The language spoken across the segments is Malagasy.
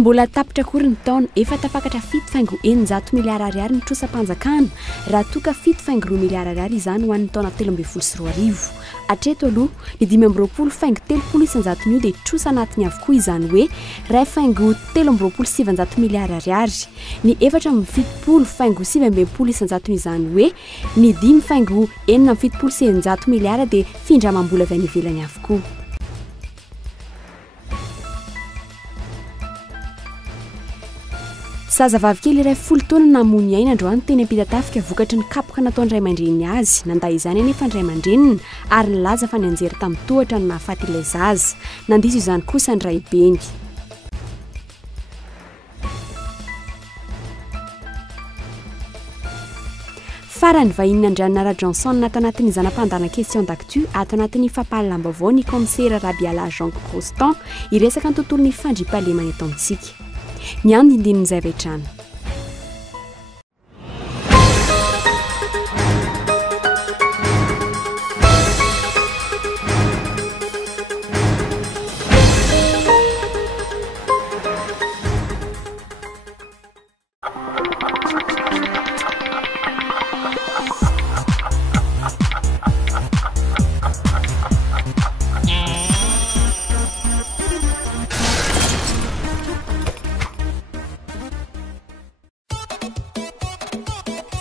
mbola tapitra akory ny taona efa tafakatra 7.9 miliara ariary ny trosa-panjakana raha toka 7.2 miliara ariary izany ho an'ny taona 2024 atreto aloha ny 5.3 isanjaton'io dia trosa anatiny avokoa izany hoe 2.3 miliara ariary ny 4.7 isanjatony izany hoe ny 5.7 miliara dia findramam-bola avy any ivelany avokoa. Zazavavy kely iray 10 taona namony aina androany teny ampita-tafika vokatry ny kapoka nataony ray aman-dreny azy nanday izany anefa ny ray aman-dreniny ary nilaza fa nianjera tamin'ny tohatra no nahafaty ilay zaza nandiso izany kosa ny ray beny. Farany vahiny Andrianara Johnson natao anatin'ny zanam-pandana question d'actu atao anatin'ny fampahalalam-baovao ny commissaire Rabiala Jean Constant iresaka ny tontolon'ny fandriam-pahalemana eto amintsika. Ny andindinin'izay vetrano.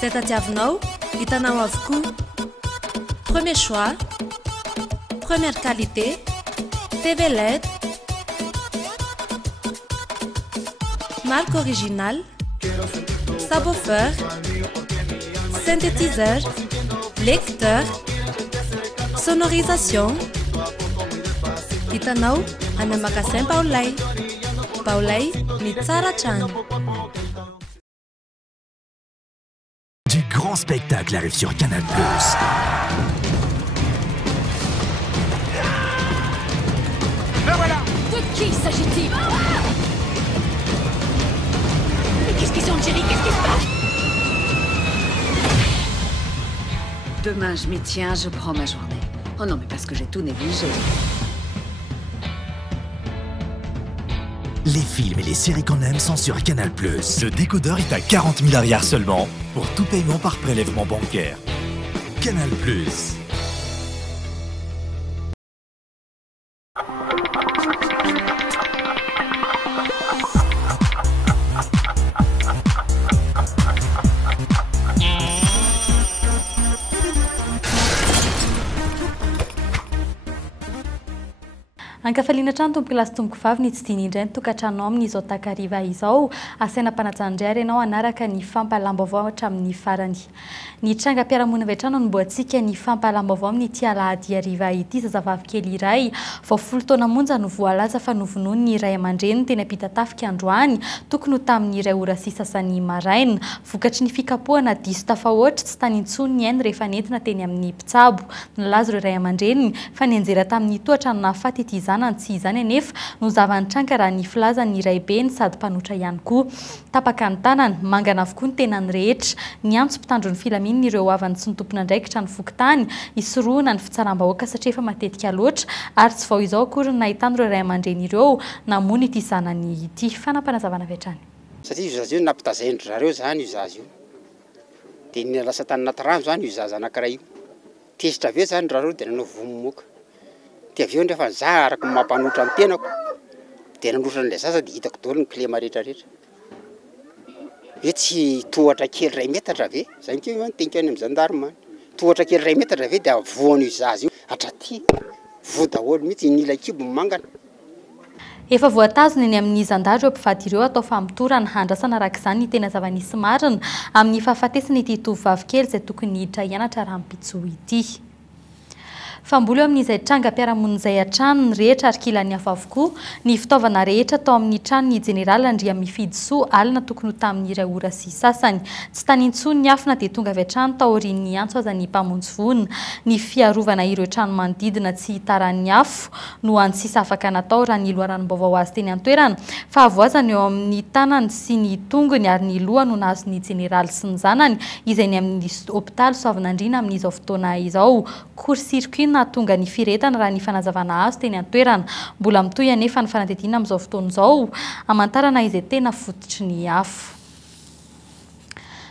C'est à Tiavenau, hitanao avokoa. Premier choix, première qualité, TV LED, marque originale, subwoofer, synthétiseur, lecteur, sonorisation. Hitanao any amin'ny magasin Baolay. Baolay ny tsara trano. Du grand spectacle arrive sur Canal+. Le voilà. De qui s'agit-il? Mais qu'est-ce qu'ils ont, Jerry? Qu'est-ce qui se passe? Demain, je m'y tiens, je prends ma journée. Oh non, mais parce que j'ai tout négligé. Les films et les séries qu'on aime sont sur Canal+. Le décodeur est à 40 000 seulement pour tout paiement par prélèvement bancaire. Canal+. Ankafaliana trano tomboky lasy tomboky vavy ny tsy tiany indray ny tokantrano amin'izao takariva izao asaina mpanajandriary ianao anaraka ny fampahalam-baovao hatramin'ny farany. Ny trangam-piarahamonina avy hatrany no mboantsika ny fampahalam-baovao amin'ny ity alahady hariva ity zazavavy kely iray vao 10 taona monja no voalaza fa novonoiny ny ray aman-dreny teny ampita-tafika androany tokony ho tamin'ny iray ora sy sasany maraina vokatry ny fikapohana diso tafahoatra tsy tany intsony ny ainy rehefa nentina teny amin'ny mpitsabo nalaza ireo ray aman-dreny fa nianjera tamin'ny tohatra no nahafaty ity zanany tsy izany anefa no zavany tranka raha ny filazany iray beny sady mpanotra ihany koa tapaka ny tanany mangana avokoa ny tenany rehetra ny antso mpitandro ny filaminana ireo avany sy ny tompona ndraikitra ny fokotany isoroana ny fitsaram-bahoaka satria efa matetika loatra ary tsy vao izao akory ny nahitany ireo ray aman-dreny ireo namony ity zanany ity fanampanazavana avy hatrany satria io zaza io nampitazaindro zareo zany io zaza io dia ny lasa tany anaty rano zany io zaza anankiray io tesitra aveo zany rareo dia nanao vomomoka dia aveo nrehefa za araka mampanotra ny tenako dia nanotra n'ilay zaza dia hitako daholo ny klema rehetrarehetra hoe tsy tohatra kely 2 metatra ve zay ny keo tenika any amin'ny gendarme tohatra kely 2 metatra ve dia voany io zaza io hatraty vo daholo mihitsy nila kibo mangana. Efa voatazona eny amin'ny zandary eo mpivady ireo atao famitorana handrasana araka izany ny tena zava-nisy marina amin'ny fahafatesana ity tovovavy kely izay tokony hiditra hianatra raha mpitsoa ity. Famboly amin'izay trangam-piarahamonina izay hatrany ny rehetra ary kilany hafa avokoa ny fitaovana rehetra tao amin'ny trano ny jeneraly andria mifidy soa alina tokony ho tamin'ny iray ora sy sasany tsy tany intsony ny afina dia tonga avy hatrany taorian'ny antso aza ny mpamonjy vonina ny fiarovana ireo trano manodidina tsy hitaran'ny afo no antsisa afaka natao raha ny loharanom-baovao azy teny an-toerana fa avoazana eo amin'ny tanany sy ny tongony ary ny loha no nazo ny jeneraly sy ny zanany izay ny amin'ny hôpitaly Soavinandriana amin'izao fotoana izao court-circuit nahatonga ny firetana raha ny fanazavana azo teny an-toerana mbola mitoy anefa ny fanadidina amin'izao fotoana izao amantarana izay tena fototry ny afo.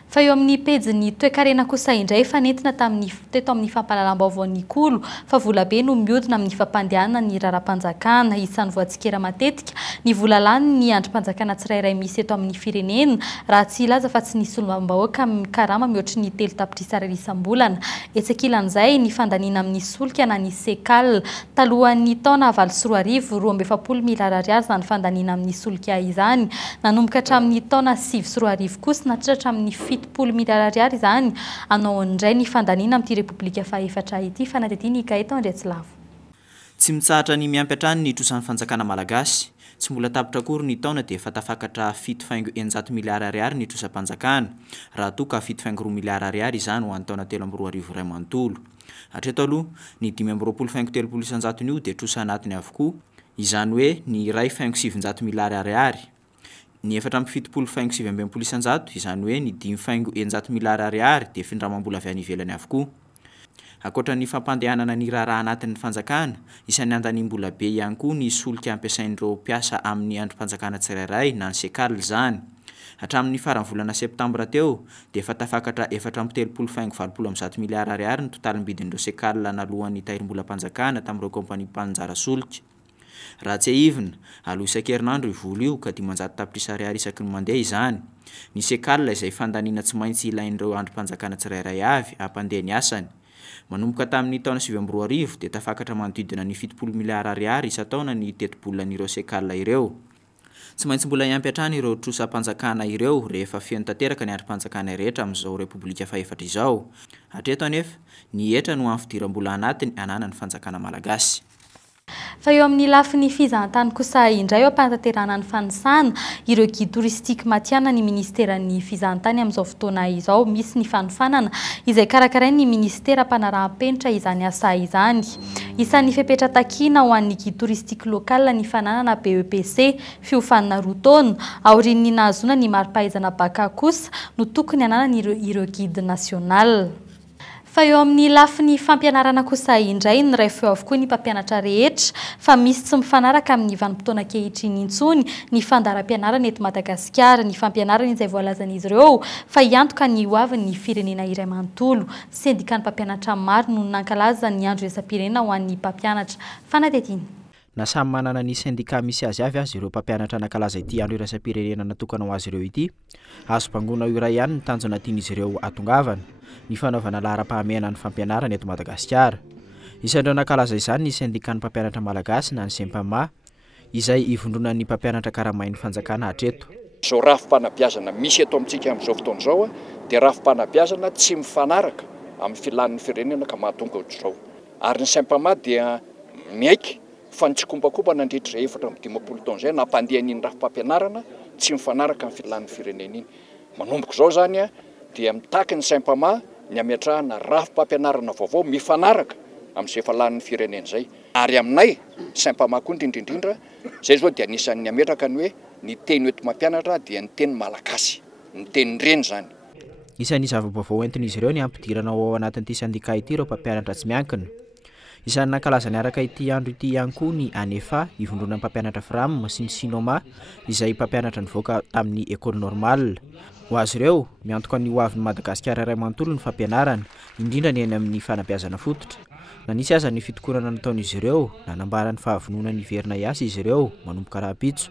Fa eo amin'ny pejy toe-karena kosa indray efa nentina teto amin'ny fampahalalam-baovao Nikolo fa vola be no mihodina amin'ny fampandehanana ny raharaham-panjakana isan'ny voatsikera matetika ny vola lany ny androm-panjakana tsirairay misy eto amin'ny firenena raha tsy ilaza fa tsy nisy olom-bahoaka karama mihoatry ny 3 tapitrisa ariary isam-bolana. Etsekilan'izay ny fandaniana amin'ny solika na ny sekal talohan'ny taona 2024 miliyara ariary izany fandaniana amin'ny solika izany nanomboka hatramin'ny taona 2024 kosa nahatratra amin'ny 70 miliyara ariary izany anao indray ny fandaniana amin'ity repoblika faefatra ity fanadidiny Kaeto Andriatsilavo. Tsy mitsahatra ny miampy hatrany ny trosan'ny fanjakana malagasy. Tsy mbola tapitra akory ny taona dia efa tafakatra 7.9 miliyara ariary ny trosam-panjakana raha toa ka 7.2 miliyara ariary izany ho an'ny taona 2023 iray manontolo. Hatreto aloha ny 5.30 isan-jato io dia trosa anatiny avokoa izany hoe ny 2.7 miliyara ariary. Ny 4.70 isan-jato izany hoe ny 5.9 miliyara ariary dia findramam-bola avy any ivelany avokoa. Akoatra ny fampandehanana ny raharaha anatin'ny fanjakana, isan'ny andaniam-bola be ihany koa ny solika ampiasain'ireo mpiasa amin'ny androm-panjakana tsirairay na ny sekal izany. Hatramin'ny faran'ny volana septambra teo dia efa tafakatra 4.30 miliyara ariary ny totalim-bidin'ireo sekal nalohan'ny tahirim-bola-panjakana tamin'ireo kompania mpanjara solika. Raha tsy ahivina, aloha isan-kerinandro ivola io ka 500 tapitrisa ariary isaky ny mandeha izany. Ny sekal izay fandaniana tsy maintsy ilain'ireo androm-panjakana tsirairay avy hampandeha ny asany. Manomboka tamin'ny taona 2020 dia tafakatra manodidina ny 70 miliyara ariary isa-taona ny teti-bolan'ireo sekal ireo. Tsy maintsy mbola iampy hatrany ireo trosam-panjakana ireo rehefa feno tanteraka ny androm-panjakana rehetra amin'izao repoblika faefatra izao. Hatreto anefa ny hetra no amin'ny fidiram-bola anatiny ananan'ny fanjakana malagasy. Fa eo amin'ny lafiny fizahantany kosa indray eo ampantanterahana ny fanisana ireo guide touristique matiana ny ministeran'ny fizahantany amin'izao fotoana izao misy ny fanofanana izay karakarain'ny ministera mpanaraha-penitra izany asa izany. Isan'ny fepetra takina ho an'ny guide touristique local ny fananana BEPC fiofanana roa taona aorian'ny nahazona ny mari-pahaizana baka kosa no tokony ananana ireo guide national. Fa eo amin'ny lafiny fampianarana kosa indray ny ray feo avokoa ny mpampianatra rehetra fa misy tsy mifanaraka amin'ny vanim-potoana ankehitriny intsony ny fandaharam-pianarana eto Madagasikara ny fampianarana izay voalazan'izy ireo fa hiantoka ny hoavin'ny firenena iray manontolo. Sendikan'ny mpampianatra maro no nankalaza ny andro isam-pirenena ho an'ny mpampianatra. Fanadidiny. Na samy manana ny syndika misy azy avy azy ireo mpampianatra nankalaza ity andro irasam-pirenena natokana ho azy ireo ity. Azo bangona io iray ihany ny tanjona tian'izy ireo atongavana ny fanaovana lahara-pahamehana ny fampianarana eto Madagasikara. Isan'ireo nankalaza izany ny syndikan'ny mpampianatra malagasy na ny SEMPAMA izay ivondronan'ny mpampianatra karamain'ny fanjakana hatreto. Zao rafim-panabeazana misy eto amintsika amin'izao fotoana izao dia rafim-panabeazana tsy mifanaraka amin'ny filan'ny firenena ka mahatonga ohatr'izao. Ary ny SEMPAMA dia miaiky fa nitsikompakompa nandritra 4-20 taona izay nampandeha an'iny rafim-pampianarana tsy mifanaraka amin'ny filan'ny firenena iny. Manomboka izao izany dia mitaky ny SEMPAMA ny ametrahana rafim-pampianarana vaovao mifanaraka amin'izay efa lan'ny firenena izay. Ary aminay SEMPAMA koa indrindra izay zao dia anisan'ny ametraka ny hoe ny teny eto mampianatra dia ny teny malagasy, ny teny reny zany. Isan'ny zava-baovao entin'izy ireo ny ampidirana ao anatin'ity sandika ity ireo mpampianatra tsy miankina. Isan'ny nankalaza niaraka ity andro ity ihany koa ny ANEFA ivondronan'ny mpampianatra FRAM sy ny SINOMA izay mpampianatra nivoaka tamin'ny école normale. Ho azy ireo miantoka ny hoavin'ny Madagasikara iray manontolo ny fampianarana indrindra ny eny amin'ny fanabeazana fototra. Na nisy aza ny fitokonana nataon'izy ireo nanambara ny fahavonona ny verina iasa izy ireo manomboka raha-pitso.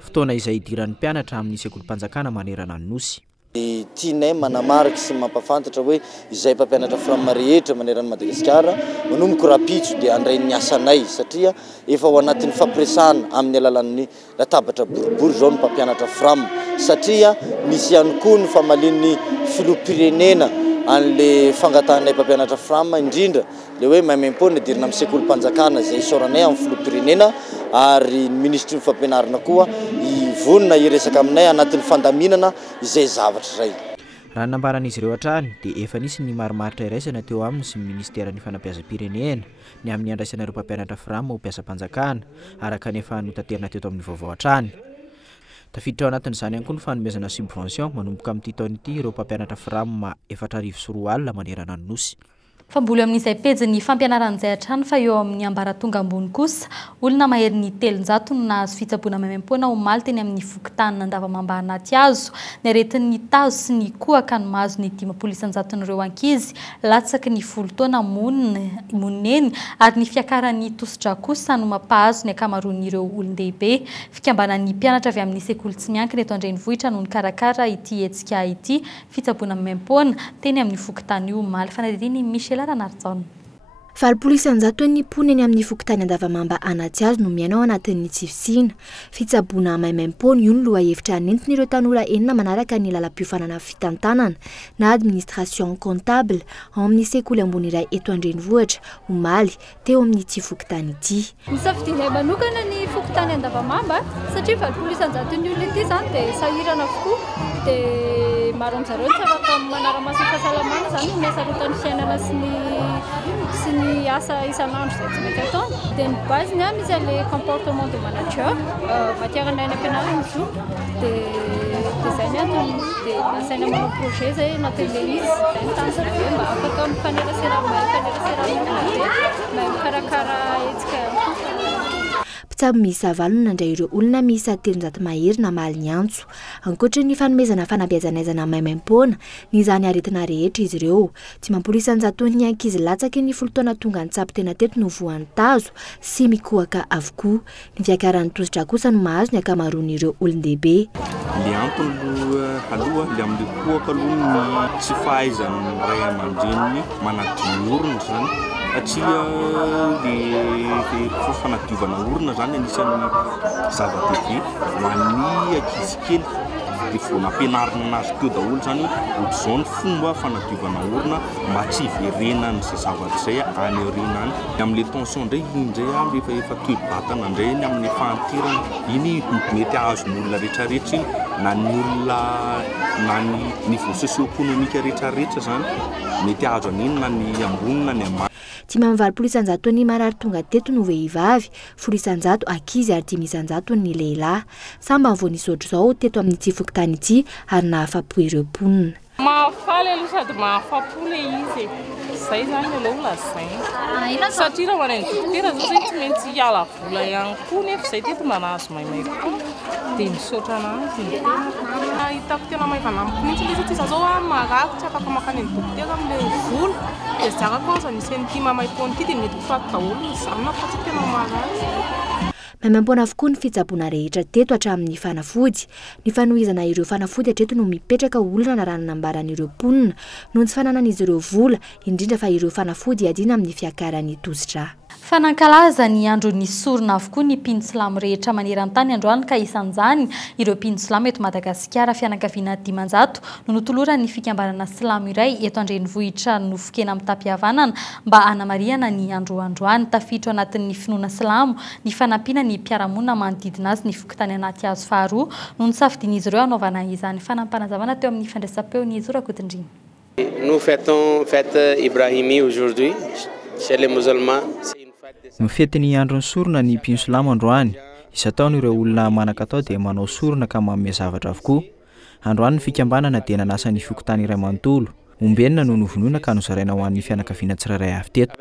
Fotoana izay idiran'ny mpianatra amin'ny sekolim-panjakana manerana ny nosy. Tianay manamarika sy mampafantatra hoe izay mpampianatra FRAM rehetra manerana Madagasikara manomboka raha-pitso dia andrain'ny ny asanay satria efa ao anatin'ny fampiresahana amin'ny alalan'ny latabatra boribory zao ny mpampianatra FRAM satria misy ihany koa ny famalin'ny filoham-pirenena an'le fangatahanay mpampianatra FRAM indrindra le hoe maimaimpona dirina amin'ny sekolim-panjakana izay isaoranay amin'ny filoham-pirenena ary ny ministry ny fampianarana koa ivonina iresaka aminay anatin'ny fandaminana izay zavatra izay. Raha nambaran'izy ireo hatrany dia efa nisy ny marimaritra iraisana teo aminy sy ny ministeran'ny fanabeazam-pirenena ny amin'ny andraisana ireo mpampianatra FRAM ho mpiasa-panjakana araka nefa notanterina teto amin'ny vaovao hatrany. Tafiditra ao anatin'izany ihany koa ny fanomezana subvention manomboka amin'ity taona ity ireo mpampianatra FRAM 4,4 alina manerana ny nosy. famboly amin'izay pejy ny fampianaran'izay hatrany fa eo amin'ny ambaratonga ambony kosa olona mahery ny 300 no nahazo fitsaboana maimam-poana omaly teny amin'ny fokotanina andavamamba anaty hazo ny aretin'ny tazo sy ny kohaka no mahazo ny 500 ankizy latsaky ny 10 taona moneny ary ny fiakaran'ny tositra kosa no mampahazo ny akamaroan'ireo olon-dehibe fikambanan'ny mpianatra avy amin'ny sekoly tsy miankina eto andrenivohitra no nikarakara ity hetsika ity fitsaboana maimam-poana teny amin'ny fokotany omaly fanadidiny Michel Valopolo isanjato ny mpony eny amin'ny fokotany andavamamba anaty hazo no miaina ao anatin'ny tsifisina. Fitsaboana maimam-poana io no lohahevitra nentin'ireo tanora enina manaraka ny lalam-piofanana fitantanana na administration comptable ao amin'ny sekoly ambony iray eto andrenivohitra omaly teo amin'ny ity fokotany ity. Nisafidianay manokana ny fokotany andavamamba satria valopolo isanjato ny olona ity izany dia sahirana avokoa dia maro amin'izareo tsy afaka manara-maso fahasalamana izany no miasarotany fiainana sy ny asa isan'andro izay tsy mety atao dia ny baseny misy le comportement de manager matiarana any am-pianarana izy io dia izay ny antony dia nasaina manao projet zay natele izy izay ny tany zareo mba afaka mifanerasera mikarakara hetsika. Mpitsabo miisa 9 no nandray ireo olona miisa 300 mahery namaly ny antso. Ankoatra ny fanomezana fanabeazanaizana maimam-poana ny izany aretina rehetra izy ireo. 500 ny ankizy latsaky ny 10 taona tonga nitsapo tena teto no voan'ny tazo sy mikohaka avokoa. Ny fiakaran'ny tositra kosa no mahazo ny akamaroan'ireo olon-dehibe. Le antony aloha le amin'ny kohaka aloha ny tsy fahaizany ray aman-dreniny manadiny orona zany satria le fanadiovana orona zany anisan'ny zava-dehibe ho an'ny ankizy kely dia vao nampianarina anazy teo daholo zany ohatr'izao ny fomba fanadiovana orona mba tsy hiverenany izay zavatra izay any aoriana any. Amin'ilay tension indray indray efa toe-batana indray ny amin'ny fahanterana iny mety ahazon'olona rehetrarehetra iny na ny olona na ny niveau socio-économique rehetrarehetra zany mety ahazo an'iny na ny ambony na ny ambany. 520 ny marary tonga teto no vehivavy, 100 ankizy ary 500 ny lehilahy. Samba vao nisotro izao teto amin'ity fokotany ity ary nahafapo ireo mponina. Mahafaly aloha sady mahafapo le izy. Izay zany aloha lazaina. Satria raha hoan'ny dokotera zao zay tsy maintsy hiala vola ihany koa nefa izay teto mba nahazo maimay koa dia misaotra anazy ny tena. Hitako tena maivana amiko mihitsy ilay satria zao marakotra afaka makany ny dokotera amin'ilay vola dia zakako aza nisy an'ity maimay-poana ity dia mety hofaty daholo ny zanona fa tsy tena maratsy. Maimam-poana avokoa ny fitsaboana rehetra teto hatramin'ny fanafody. Ny fanohizana ireo fanafody hatreto no mipetraka olona na ranonambaran'ireo mponina noho tsy fananan'izy ireo vola indrindra fa ireo fanafody adina amin'ny fiakaran'ny tositra. Fanankalaza ny andro ny sorona avokoa ny mpino silamo rehetra maneran-tany androany ka isan'izany ireo mpino silamo eto Madagasikara fianakaviana 500 no notolorany fikambanana silamo iray eto andrenivohitra nofokena amin'ny tapihavanana mba hanamariana ny andro androany tafiditra anatin'ny finoana silamo ny fanampiana ny mpiara-monina manodidina azy ny fokotany anaty hazo faharoa no nisafidian'izy ireo hanaovana izany fanampanazavana teo amin'ny fandraisam-peon'ny Zorakotondrina. Nous fêtons fête Ibrahimi aujourd'hui chez les musulmans. Mifety ny andron'ny sorona ny mpino silamo androany. Isataona ireo olona manan-katao dia manao sorona ka manome zavatra avokoa. Androany ny fikambanana dia nanasa ny fokotany iray manontolo. Ombenina no novonoina ka nozaraina ho an'ny fianakaviana tsirairay avy teto.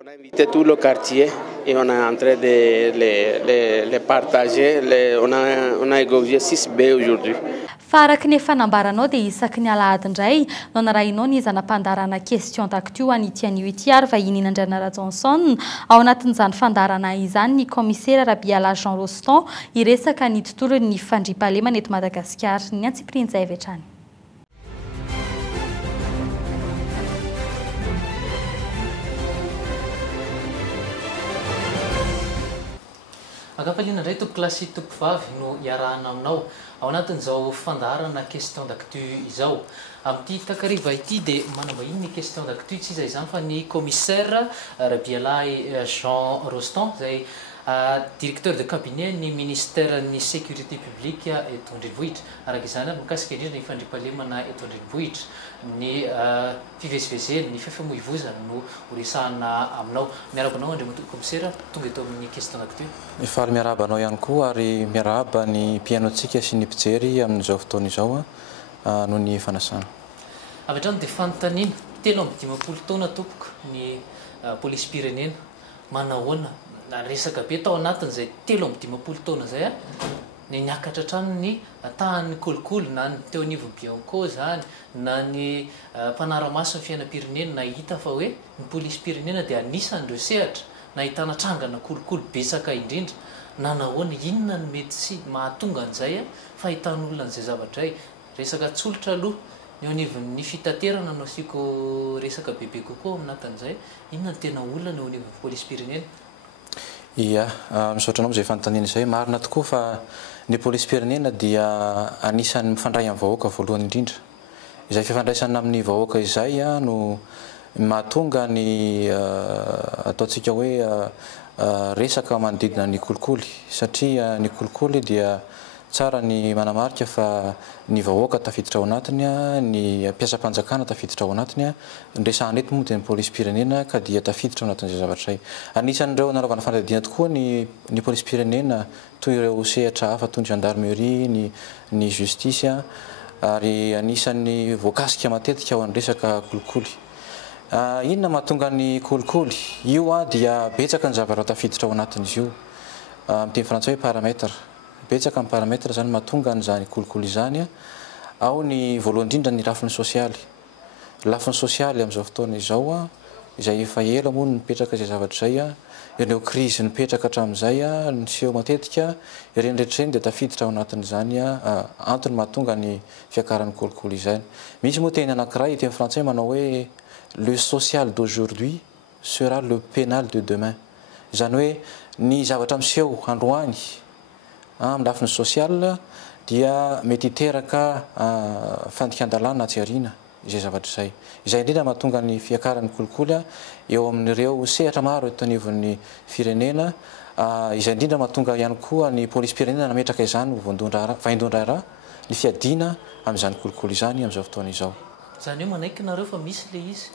On a invité tout le quartier et on est en train de les partager. On a égorgé 6 baies aujourd'hui. Faraky ny fanambaranao dia isaky ny alahady indray no narahinao ny zanam-pandarana question d'actu an'ity an'io ity ary vahiny Nandriana Johnson ao anatin'izany fandarana izany ny commissaire Rabiala Jean Roston iresaka ny tontolo ny fandriam-pahalemana eto Madagasikara ny antsipirin'izay avy hatrany. Akafaliana indray toko klasy toko vavy no iarahana aminao ao anatin'izao fandarana question d'actu izao. Amin'ity takariva ity dia manambahiny ny question d'actu tsy izay izany fa ny commissaire Rabiala Jean Roston izay directeur de cabinet ny ministère ny sécurité publique eto andrenivohitra. Araka izany mikasika indrindra ny fandriam-pahalemana eto andrenivohitra ny fivezivezeny ny fifamoivoizana no horesahana aminao. Miaraba anao Andriamatoa commissaire tonga eto amin'ny question d'actu. Efa miaraba anao ihany koa ary miaraba ny mpiainoantsika sy ny mpijery amin'izao fotoana izao noho ny fanasana. Avy hatrany dia fanontaniana 3 taona tompoko ny polisy pirenena manahoana resaka be tao anatin'izay 3 taona zay a ny niakatra trano ny tahan'ny kolikoly na ny teo anivony Bianco zany na ny mpanaramaso ny fiainam-pirenena nahita fa hoe ny polisy pirenena dia anisan'ireo sehatra nahitana trangana kolikoly betsaka indrindra na nahoana inona ny mety sy mahatonga an'izay a fahitan'olona n'izay zavatra ay resaka tsolotra aloha ny anivon'ny fitaterana no asiko resaka bebe kokoa aminatin'izay inona ny tena olona ny anivon'ny polisy pirenena. Ia, misaotra anao izay fanontaniana izay marina tokoa fa ny polisy pirenena dia anisan'ny mifandray amin'ny vahoaka voalohany indrindra. Izay fifandraisana amin'ny vahoaka izay no mahatonga ny ataontsika hoe resaka manodidina ny kolikoly satria ny kolikoly dia tsara ny manamarika fa ny vahoaka tafiditra ao anatiny ny mpiasam-panjakana tafiditra ao anatiny ndresahana eto moa dia ny polisy pirenena ka dia tafiditra ao anatin'izay zavatra izay. Anisan'ireo nanaovana fandadiana tokoa ny polisy pirenena toy ireo sehatra hafa toy ny gendarmerie ny justice ary anisan'ny voakasika matetika ao amin'ny resaka kolikoly. Inona mahatonga ny kolikoly io dia betsaka ny zavatra tafiditra ao anatin'izy io amin'ny teny frantsay hoe paramètre. Betsaka ny paramètre zany mahatonga an'izany kolikoly izany ao ny voalohany indrindra ny lafiny sosialy. Lafiny sosialy amin'izao fotoana izao izay efa ela moa no mipetraka izay zavatra izay ireo krizy nipetraka hatramin'izay niseho matetika ireny rehetra ireny dia tafiditra ao anatin'izany antony mahatonga ny fiakaran'ny kolikoly izany. Misy moa teny anankiray teny frantsay manao hoe le social d'aujourd'hui sera le pénal de demain. Izany hoe ny zavatra miseho androany amin'ny lafiny sosial dia mety hiteraka fandikan-dalàna atsiarina izay zavatra izay. Izay indrindra mahatonga ny fiakaran'ny kolikoly eo amin'ireo sehatra maro eto anivon'ny firenena. Izay indrindra mahatonga ihany koa ny polisy pirenena nametraka izany vaindondra raha ny fiadiana amin'izany kolikoly izany amin'izao fotoana izao. Zany hoe manaiky nareo fa misy le izy.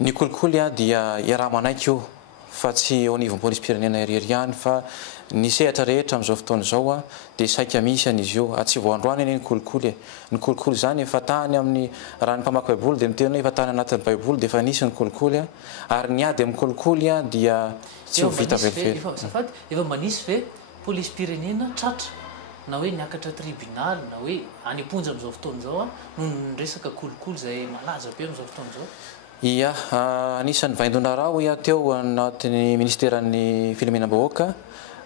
Ny kolikoly dia raha manaiky io fa tsy eo anivon'ny polisy pirenena irery ihany fa ny sehatra rehetra amin'izao fotoana izao dia saika misy an'izy io. Tsy vao androany eny ny kolikoly. Ny kolikoly izany efa tany amin'ny raha ny mpamaky baiboly dia miteny hoe efa tany anatin'ny baiboly dia efa nisy ny kolikoly ary ny ady amin'ny kolikoly dia tsy ho vita velifely. Efa manisy ve polisy pirenena tratra na hoe niakatra tribunal na hoe any am-ponja amin'izao fotoana izao noho ny resaka kolikoly izay malaza be amin'izao fotoana izao? Ia, anisan'ny vaindondrara hoe teo anatin'ny ministeran'ny filaminam-bahoaka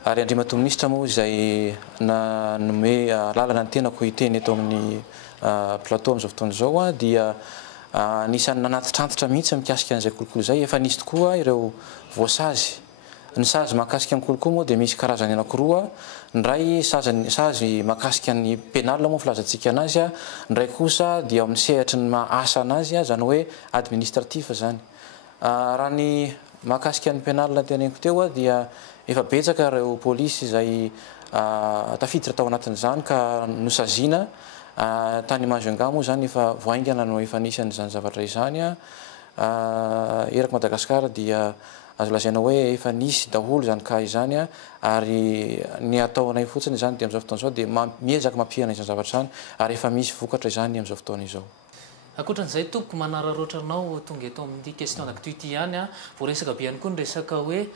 ary andrimato minisitra moa izay nanome lalana ny tenako hiteny eto amin'ny plateau amin'izao fotoana izao dia anisan'ny nanatitrantitra mihitsy mikasika an'izay kolikoly izay. Efa nisy tokoa ireo voasazy. Ny sazy mahakasika ny kolikoly moa dia misy karazany anankiroa. Ny ray sazy mahakasika ny pénal moa filazantsika anazy ny ray kosa dia amin'ny sehatry ny mahasa anazy zany hoe administratif zany. Raha ny mahakasika ny pénal teneniko teo dia efa betsaka ireo polisy izay tafiditra tao anatin'izany ka nosaziana tany Majunga moa zany efa voaingana no efa nisy an'izany zavatra izany eraky Madagasikara dia azo lazaina hoe efa nisy daholo zany ka izany ary ny ataonay fotsiny zany dia amin'izao fotoana izao dia miezaka mampihana izany zavatra izany ary efa misy vokatra izany amin'izao fotoana izao. Akoatran'izay tompoko manararoatra anao tonga eto amin'ny question d'actualité ihany vao resaka be ihany koa ny resaka hoe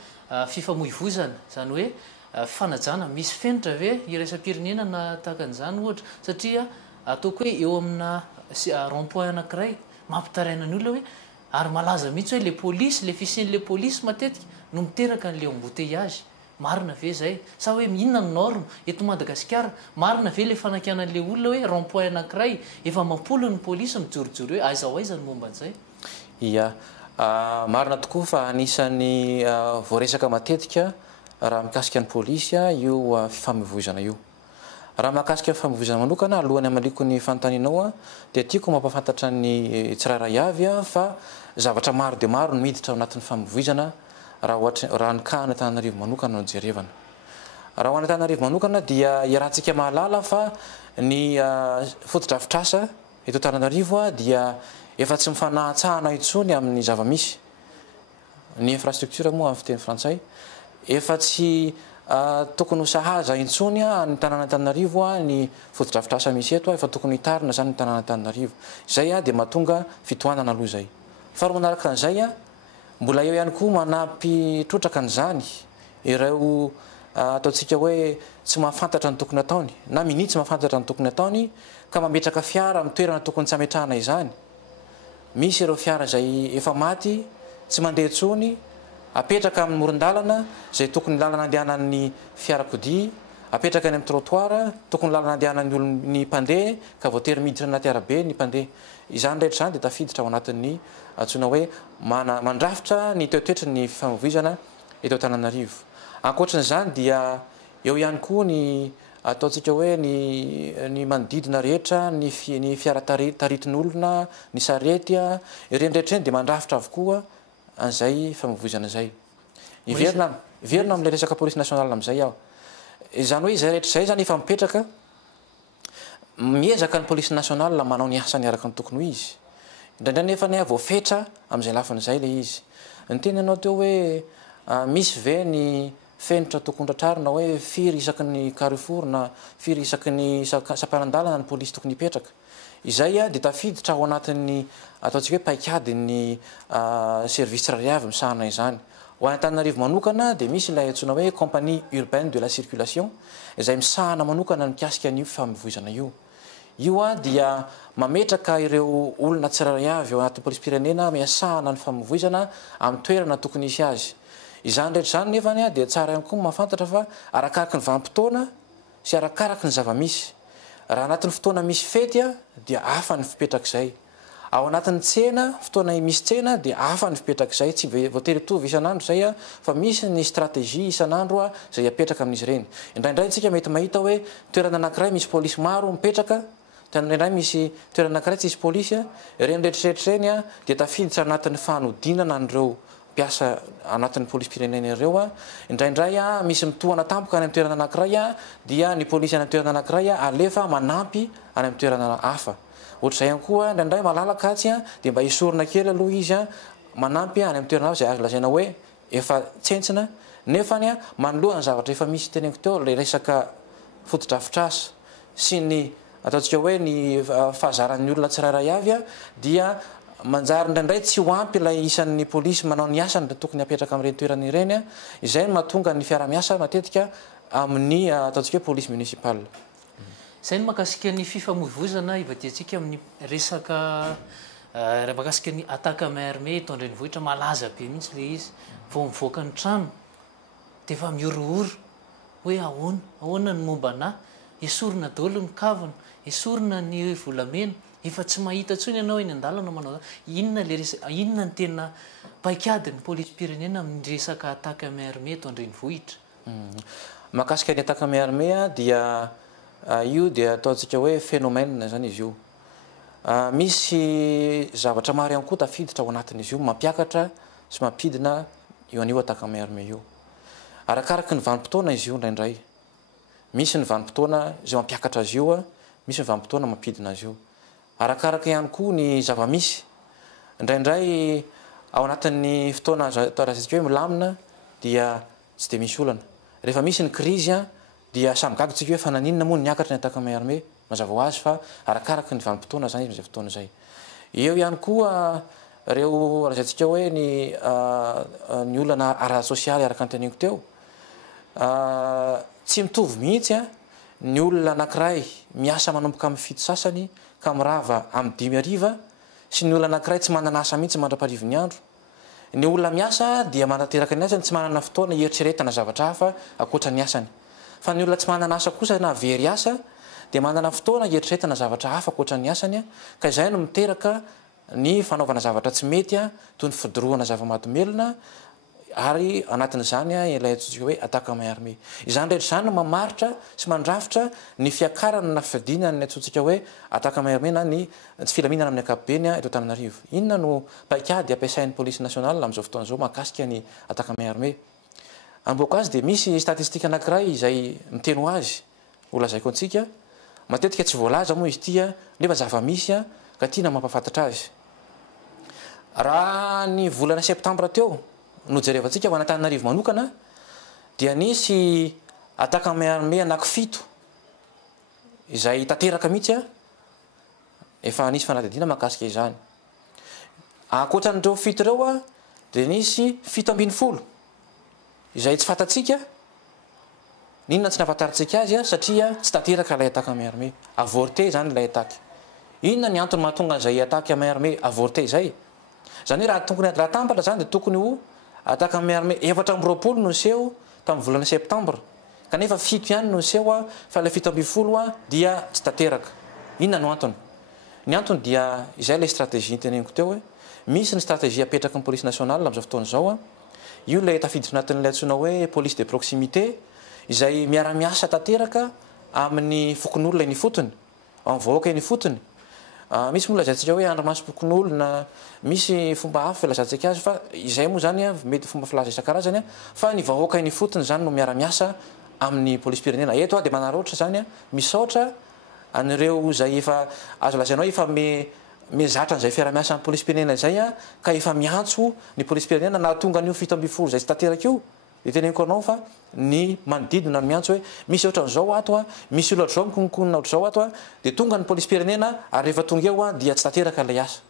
fifamoivozana zany hoe fanajana misy fenitra ve iraisam-pirenena na tahaka an'izany ohatra satria ataoko hoe eo amina rond-point anankiray mampitaraina ny olona hoe ary malaza mihitsy hoe le polisy le fisian'le polisy matetika no miteraka n'le embouteillage. Marina ve zay sa hoe inona ny norme eto Madagasikara? Marina ve le fanakianan'le olona hoe rond-point anankiray efa mampolo ny polisy mijorojoro hoe aiza ho aiza ny momba an'izay? Ia, marina tokoa fa anisan'ny voaresaka matetika raha mikasika ny polisy io fifamoivoizana io. Raha mahakasika fifamoivoizana manokana alohany amaliko ny fanontanianao dia tiako mampafantatra ny tsirairay avy fa zavatra maro dia maro no miditra ao anatin'ny fifamoivoizana raha ny ka Antananarivo manokana no jerevana. Raha ho Antananarivo manokana dia iarahantsika mahalala fa ny fotodrafitrasa eto Antananarivo dia efa tsy mifanahatsahana intsony amin'ny zava-misy. Ny infrastructure moa amin'ny fiteny frantsay efa tsy tokony ho sahaza intsony ny tanàna Antananarivo ny fotodrafitrasa misy eto efa tokony hitarina zany ny tanàna Antananarivo. Zay dia mahatonga fitohanana aloha zay. faharoa manaraka an'izay a mbola eo ihany koa manampy trotraka an'izany ireo ataontsika hoe tsy mahafantatra ny tokony ataony na minitsy tsy mahafantatra ny tokony ataony ka mametraka fiara amin'ny toerana tokony tsy ametrahana izany. Misy ireo fiara izay efa maty tsy mandeha tsony apetraka amin'ny moron-dalana izay tokony lalana andehanan'ny fiarakodia, apetraka any amin'ny trottoir tokony lalana andehanan'ny olony mpandeha ka voatery miditra anaty arabe ny mpandeha. Izany rehetra izany dia tafiditra ao anatin'ny antsoina hoe mandrafitra ny toetoetra ny fifamoivoizana eto Antananarivo. Ankoatran'izany dia eo ihany koa ny ataontsika hoe ny manodidina rehetra ny fiara taritin'olona, ny sarety ireny rehetra eny dia mandrafitra avokoa an'izay fifamoivoizana izay. Iverina amin'ilay resaka police nationale amin'izay aho. Izany hoe izay rehetra izay zany efa mipetraka miezaka ny police nationale manao ny asany araka ny tokony ho izy. Indraindray nefa ny voafetra amin'izay lafin'izay le izy. Ny teny ianao teo hoe misy ve ny fenitra tokony tratrarina hoe firy isaky ny carrefour na firy isaky ny sampanan-dalana ny polisy tokony hipetraka. Izay dia tafiditra ao anatin'ny ataontsika hoe paikady ny service tsirairay avy misahana izany. Ho Antananarivo manokana dia misy ilay antsoina hoe compagnie urbaine de la circulation izay misahana manokana mikasika an'io fifamoivoizana io. Io dia mametraka ireo olona tsirairay avy ao anatin'ny polisim-pirenena miasahana ny fifamoivoizana amin'ny toerana tokony hisy azy. Izany rehetra izany nefany dia tsara ihany koa mahafantatra fa arakaraky ny vanim-potoana sy arakaraky ny zava-misy. Raha anatin'ny fotoana misy fety dia hafa ny fipetraka izay. Ao anatin'ny tsena, fotoana misy tsena dia hafa ny fipetraka izay, tsy voatery hitovy isan'andro izay fa misy ny stratégie isan'andro izay apetraka amin'izy ireny. Indraindray isika mety mahita hoe toerana anankiray misy polisy maro mipetraka, indraindray misy toerana anankiray tsy misy polisy, ireny rehetrarehetra ireny dia tafiditra anatin'ny fanodinana an'ireo mpiasa anatin'ny polisim-pirenena ireo. Indraindray misy mitohana tampoka any amin'ny toerana anankiray dia ny polisy any amin'ny toerana anankiray alefa manampy any amin'ny toerana hafa. Ohatr'izay ihany koa indraindray malalaka atsy dia mba hisorona kely aloha izy manampy any amin'ny toerana hafa izay azo lazaina hoe efa tsentsina nefany manoloana ny zavatra efa misy teneniko teo ilay resaka fotodrafitrasa sy ny ataontsika hoe ny fahazaran'ny olona tsirairay avy dia manjary indraindray tsy ho ampy ilay isan'ny polisy manao ny asany tokony apetraka amin'ireny toerana ireny. Izay no mahatonga ny fiara-miasa matetika amin'ny ataontsika hoe police municipale. Izay no mahakasika ny fifamoivoizana ivadiantsika amin'ny resaka mahakasika ny attaque à main armée eto an-drenivohitra malaza be mihitsy le izy vao mivoaka ny trano dia efa miorooro hoe ahoana ny momba anahy, esorina daholo ny kavina, esorina ny volamena, efa tsy mahita tsony ianao eny an-dalana manao inona ny tena paikady ny polisim-pirenena amin'ny resaka attaque à main armée eto an-drenivohitra. Mahakasika ny attaque à main armée dia io dia ataontsika hoe phénomène zany izy io. Misy zavatra maro ihany koa tafiditra ao anatin'izy io mampiakatra sy mampidina io an'io attaque à main armée io. Arakaraky ny vanim-potoana izy io indraindray. Misy ny vanim-potoana izay mampiakatra azy io, misy ny vanim-potoana mampidina azy io. Arakaraky ihany koa ny zava-misy. Indraindray ao anatin'ny fotoana raha hoe milamina dia tsy dia misy olana. Rehefa misy ny crise dia samy gaga tsika hoe fa naninona moa niakatra ny attaque à main armée, mazava ho azy fa arakaraky ny vanim-potoana zany izay fotoana izay. Eo ihany koa ireo raha hoe ny olana ara-sosialy araka ny teneniko teo. Tsy mitovy mihitsy ny olona anankiray miasa manomboka amin'ny fito sasany ka mirava amin'ny 5 hariva sy ny olona anankiray tsy manana asa mihitsy mandra-parivo ny andro. Ny olona miasa dia manateraka ny asany tsy manana fotoana hieritreretana zavatra hafa akoatra ny asany. Fa ny olona tsy manana asa kosa na very asa dia manana fotoana hieritreretana zavatra hafa akoatra ny asany ka izay no miteraka ny fanaovana zavatra tsy mety toy ny fidorohana zava-mahadomelona ary anatin'izany ilay atsika hoe attaque à main armée. Izany rehetra izany no mamaritra sy mandrafitra ny fiakarana na fidinana ny atsika hoe attaque à main armée na ny tsy filaminana amin'ny ankapobeny eto Antananarivo. Inona no paikady ampiasain'ny police nationale amin'izao fotoana izao mahakasika ny attaque à main armée. Amboako azy dia misy statistika anankiray izay miteny ho azy ho lazaiko antsika. Matetika tsy voalaza moa izy ity nefa zava-misy ka tiana mampafantatra azy. Raha ny volana septambra teo no jerevantsika ho Antananarivo manokana dia nisy attaque à main armée anaky 7 izay tanteraka mihitsy efa nisy fanadihadiana mahakasika izany. akoatran'ireo fito ireo a dia nisy 7 izay tsy fantatsika ninona tsy nahafantarantsika azy a satria tsy tanteraka ilay ataka amin'ny armée avorté zany ilay ataka inona ny antony mahatonga an'izay ataka amin'ny armée avorté zay zany hoe raha tambatra zany dia tokony ho ataka amin'ny armée 4 no seho tamin'ny volana septembre kanefa 7 ihany no seho a fa ilay 7 a dia tsy tanteraka inona no antony ny antony dia izay ilay stratégie teneniko teo hoe misy ny stratégie apetraka ny police nationale amin'izao fotoana izao a io ilay tafiditra anatin'ilay antsoina hoe police de proximité izay miara-miasa tanteraka amin'ny fokon'olona iny fotony amin'ny vahoaka iny fotony misy moa lazantsika hoe andromaso fokon'olona misy fomba hafa filazantsika azy fa izay moa zany a mety fomba filaza isan-karazany a fa ny vahoaka iny fotony zany no miara-miasa amin'ny police pirenena eto a dia manaratra zany a misaotra an'ireo zay efa azo lazainao efa mezatra n'izay fiara-miasa amin'ny police pirenena zay a ka efa miantso ny police pirenena nahatonga an'io 7 zay tsy tanteraka io dia teneniko anao fa ny manodidina no miantso hoe misy ohatran'izao ato a misy olo ohatr'izao mikononkonina ohatr'izao ato a dia tonga ny police pirenena ary rehefa tonga eo a dia tsy tanteraka ilay asa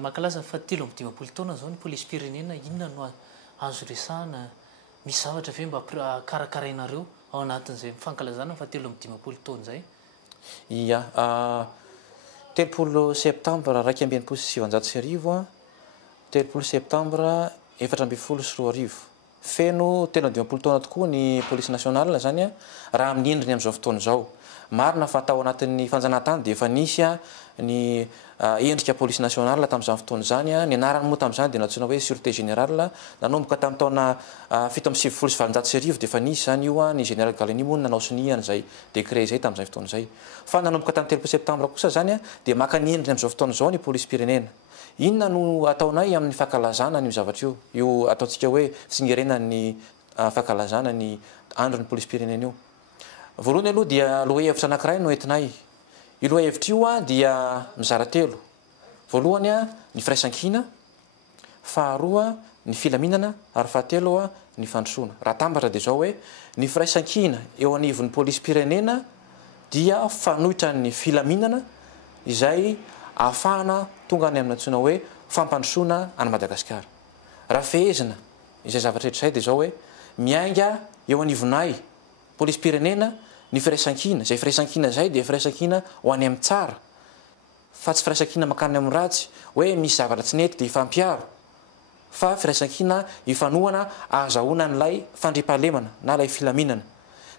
makalaza ny 7 taona zao ny police pirenena inona no azo resahana misy zavatra ve mba karakarainareo ao anatin'izay mifankalazana 7 taona zay ia 3 septembre 1997 a 3 septembre 4 feno 3 taona tokoa ny police nationale zany a raha amin'ny endriny amin'izao fotoana izao marina fa tao anatin'ny fanjanahantany dia efa nisy a ny endrika police nationale tamin'izany fotoana zany a ny anarany moa tamin'izany dia natsoina hoe sûreté générale nanomboka tamin'ny taona 7 dia efa nisy zany io a ny général Galeny moa nanao siniana zay décret zay tamin'izay fotoana zay fa nanomboka tamin'ny 3 septembre kosa zany a dia maka ny endriny amin'izao fotoana izao ny police pirenena inona no ataonay amin'ny fankalazana ny zavatra io ataontsika hoe fitsingerena ny fankalazana ny andron'ny police pirenena io voalohany aloha dia loha hevitra anankiray no entinay io loha hevitra io a dia mizara telo voalohany a ny firaisan-kina faharoa ny filaminana ary fahatelo a ny fandrosoana raha tambatra dia zao hoe ny firaisan-kina eo anivon'ny police pirenena dia fanohitra ny filaminana izay ahafahana tonga any amin'ny antsoina hoe fampandrosoana any Madagasikara raha fehezina izay zavatra rehetra zay dia zao hoe miainga eo anivonay police pirenena ny firaisan-kina zay firaisan-kina zay dia firaisan-kina ho any amin'ny tsara fa tsy firaisan-kina makany amin'ny ratsy hoe misy zavatra tsy nety dia ifampiaro fa firaisan-kina ifanohana ahazahoana n'ilay fandriampahalemana na ilay filaminana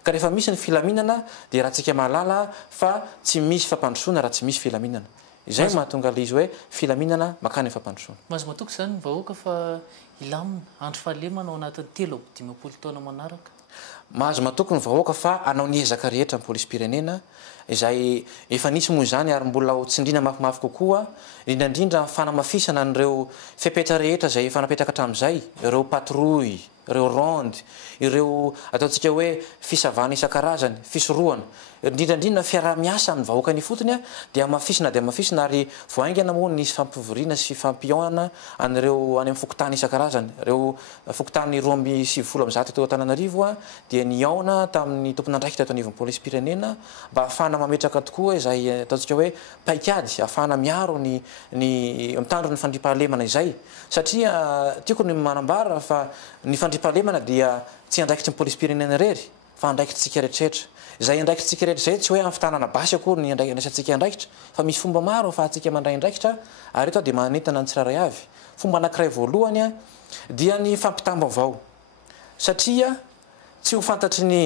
ka rehefa misy ny filaminana dia raha tsika mahalala fa tsy misy fampandrosoana raha tsy misy filaminana izay mahatonga le izy hoe filaminana makany fampandrosoana mahazo matoky zany ny vahoaka fa ilamina andro fahalemana ao anatin'ny 3 taona manaraka mahazo matoky ny vahoaka fa anao ny ezaka rehetra ny police pirenena izay efa nisy moa zany ary mbola ho tsindrina mafimafy kokoa indrindrindra fanamafisana an'ireo fipetra rehetra zay efa napetraka hatramin'izay ireo patrouille ireo ronde ireo ataontsika hoe fisavana isan-karazany fisorohana indrindrandrindra fiara-miasa amin'ny vahoaka ny fotony a dia mafisina ary voaingana moa nisy fampivoriana sy fifampiona an'ireo any amin'ny fokotany isan-karazany ireo fokotany 270 teo Antananarivo a dia niaona tamin'ny tompon'andraikitra tao anivon'ny police pirenena mba ahafahana mametraka tokoa izay ataontsika hoe paikady ahafahana miaro ny mitandro ny fandriampahalemana izay satria tiako ny manambara fa ny fandriampahalemana dia tsy andraikitry ny police pirenena rery fa andraikitsika rehetrarehetra izay andraikitsika rehetra zay tsy hoe amin'ny fitanana basy akory ny andraisantsika andraikitra fa misy fomba maro ahafahantsika mandray andraikitra ary eto dia manentana ny tsiraray avy fomba anankiray voalohany a dia ny fampitambavao satria tsy ho fantatry ny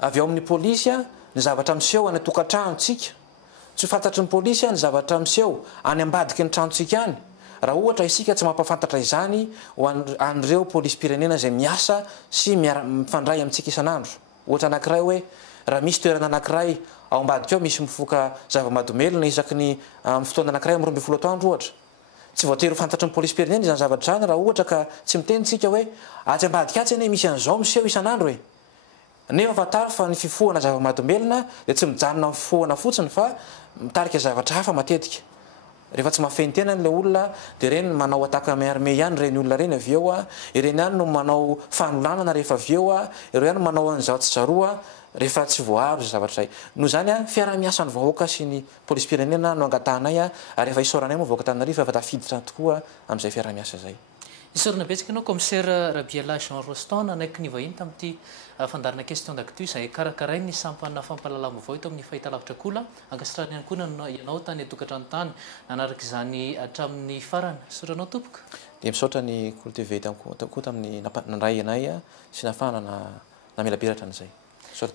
avy ao amin'ny polisy a ny zavatra miseho any tokantranotsika tsy ho fantatry ny polisy a ny zavatra miseho any ambadiky ny tranontsika any raha ohatra isika tsy mampafantatra izany ho an'ireo police pirenena zay miasa sy mifandray amintsika isan'andro ohatra anankiray hoe raha misy toerana anankiray ao ambadika ao misy mifoka zava-madomelona isaky ny fotoana anankiray amin'ny 12 atoandro ohatra tsy voatery ho fantatry ny police pirenena izany zavatra zany raha ohatra ka tsy mitenitsika hoe atsy ambadika atsy ane misy an'izao miseho isan'andro e nefa fataro fa ny fifohana zava-madomelona dia tsy mijanona fifohana fotsiny fa mitarika zavatra hafa matetika rehefa tsy mahafeny tena n'ilay olona dia ireny manao ataka amin'ny armée ihany reny olona reny avy eo a ireny ihany no manao fanolanana rehefa avy eo a ireo ihany manao an'izao tsy zaroa rehefa tsy voavy zay zavatra zay no zany a fiaramiasan'ny vahoaka sy ny polisy-pirenena no angatanay a ary efa isoranay moa voaka tanariva efa tafiditra tokoa amin'izay fiaramiasa zay isorana betsaka anao commissaire Rabiela Jean Roston anaiky ny vahiny tamin'ity fandarana question d'actu zay karakaray ny sampana fampahalalam-baovao ito amin'ny fahitalavitra kola ankasitrany ihany koa ianao tany atokantrano tany nanaraka izany hatramin'ny farany sotranao tompoka dia misaotra ny Kolo TV koa tamin'ny nandray anay sy nafahana namela biratra an'izay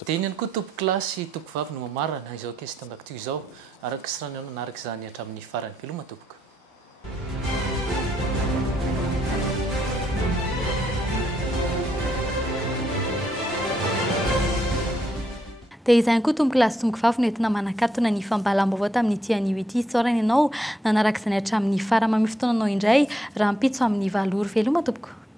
dia iny ihany koa tompo klasy tompo vavy no mamarana izao question d'actu izao arakasirany anao nanaraka izany hatramin'ny farany veloma tompoka dia izany koa tomboky lasy tomboky vavy no entina manakatona ny fambalam-baovao tamin'ny tianio ity tsorana ianao nanaraka izany hatramin'ny farama amin'ny fotoananao indray raha mpitso amin'ny valory veloma tompoko